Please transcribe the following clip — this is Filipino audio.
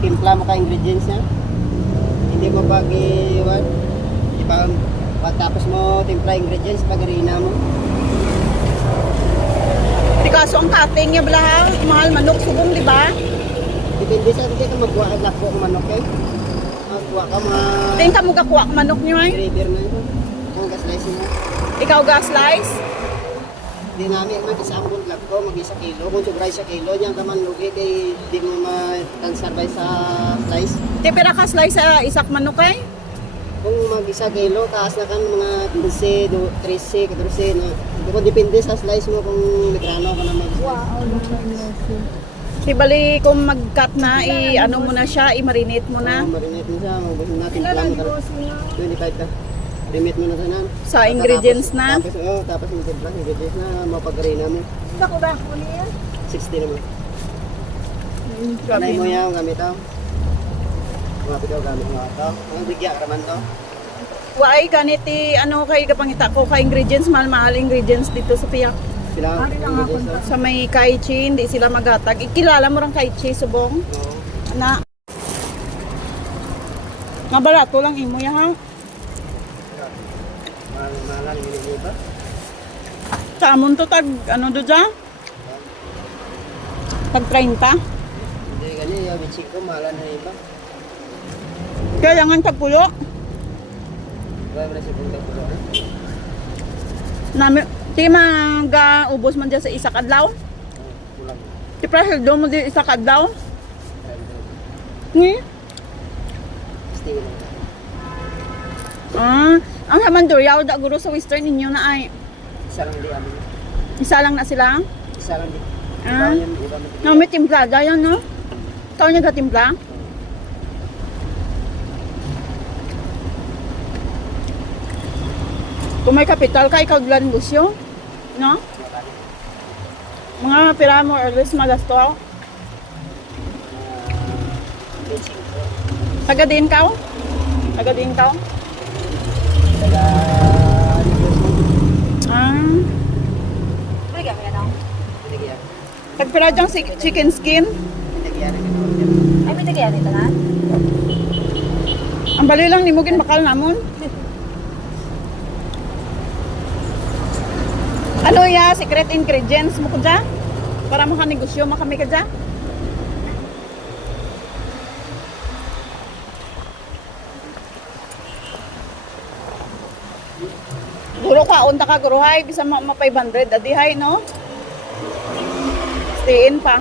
timpla mo ka ingredients niya. Hindi mo pag-iwan. Diba, pagtapos mo timpla ingredients, pag-arina mo. Di kaso ang cutting niya bala, mahal manok subong, di ba? Depende sa hindi ka magkuha ka lako ng manok eh. Magkuha ka mga Tingin ka mo kakuha ka manok niyo ay? grader na ito. Kung gas-slice mo. Ikaw ga slice? Di namin mag-isang bunlag ko, mag-1 kilo. Kung sobra 1 kilo, diyan ka man lugi kay di mo ma-transfer sa slice. Di pera ka slice sa isak manok ay? Kung mag-1 kilo, taas na kan mga 15, 13, 14 na. Kung depende sa slice mo kung migrano ka na mag-slice. Di bali kung mag-cut na, i-ano mo na siya, i-marinate mo na. Marinate mo siya, magbuhin natin lang. 25 ka. Remit mo na sana. Sa ingredients na. Tapos yung plus ingredients na mapag-arena mo. Ako ba ako niya? 60 naman. Kanay mo yan, gamit ako. Mga pito, gamit mo ito. Ang bigya, karaman to. Waay ganit ano kay kapangita ko ka ingredients, mahal-mahal ingredients dito sa Piak. Sila, ingredients to. Sa may kaichi, hindi sila magatag. Ikilala mo rang kaichi, subong? Oo. Na. Nga barato lang imo ya ha. Mahalan, hindi ba? Sa amon to tag ano do dyan? Tag 30. Hindi ganyan, yung bitching ko, mahalan na iba. Kaya nga tag pulo. Gaya mo na si Punta Pulo. Nami, di maga ubos man dyan sa isa kadlaw. Kulang. Di pressure do mo di isa kadlaw. Ni? Steam lang. Ang hamanduryaw da guro sa western ninyo na ay Isa lang di amin. isa lang na sila. Isa lang di. Ah. Iba yan, iba mo. Na may timplada yan no? Ikaw niya gatimpla? Kung may kapital ka, ikaw dila negosyo. No? Mga pira mo or less magasto. Bitching ko. Taga din ka? Taga din ka? Taga Ah. Bigyan mo yan ako. Pinagyan. Tagpira dyang chicken skin. Pinagyan. Ay, may nagyan ito na? Ang bali lang ni Mugin bakal namon. Ano ya secret ingredients mo ko dyan? Para makanegosyo makami ka dyan? Guro ka, unta ka guro hay, bisa ma 500 adihay no? Stayin pa.